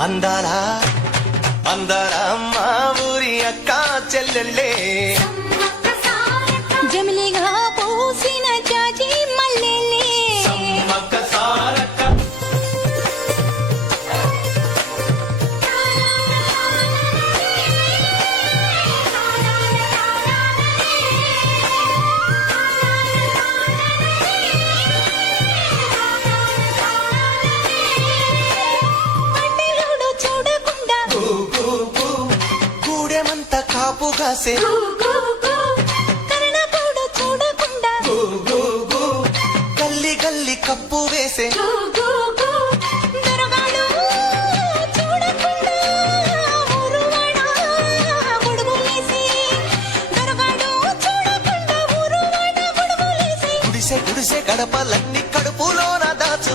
అందాల అందాల అమ్మ ఊరి అక్క చెల్లెళ్ళే జమిలిగా పూసిన జాజి మల్లెలే సమ్మక్క సారక్క అడ్డలోడు చూడకుండా గూడెమంత కాపు కాసే కరణపోడు చూడకుండా గల్లి గల్లి కప్పు వేసే దొరగాడు చూడకుండా ఊరువాడ గొడుగులేసి దొరగాడు చూడకుండా ఊరువాడ గొడుగులేసి గుడిసె గుడిసె గడపలన్నీ కడుపులోన దాచు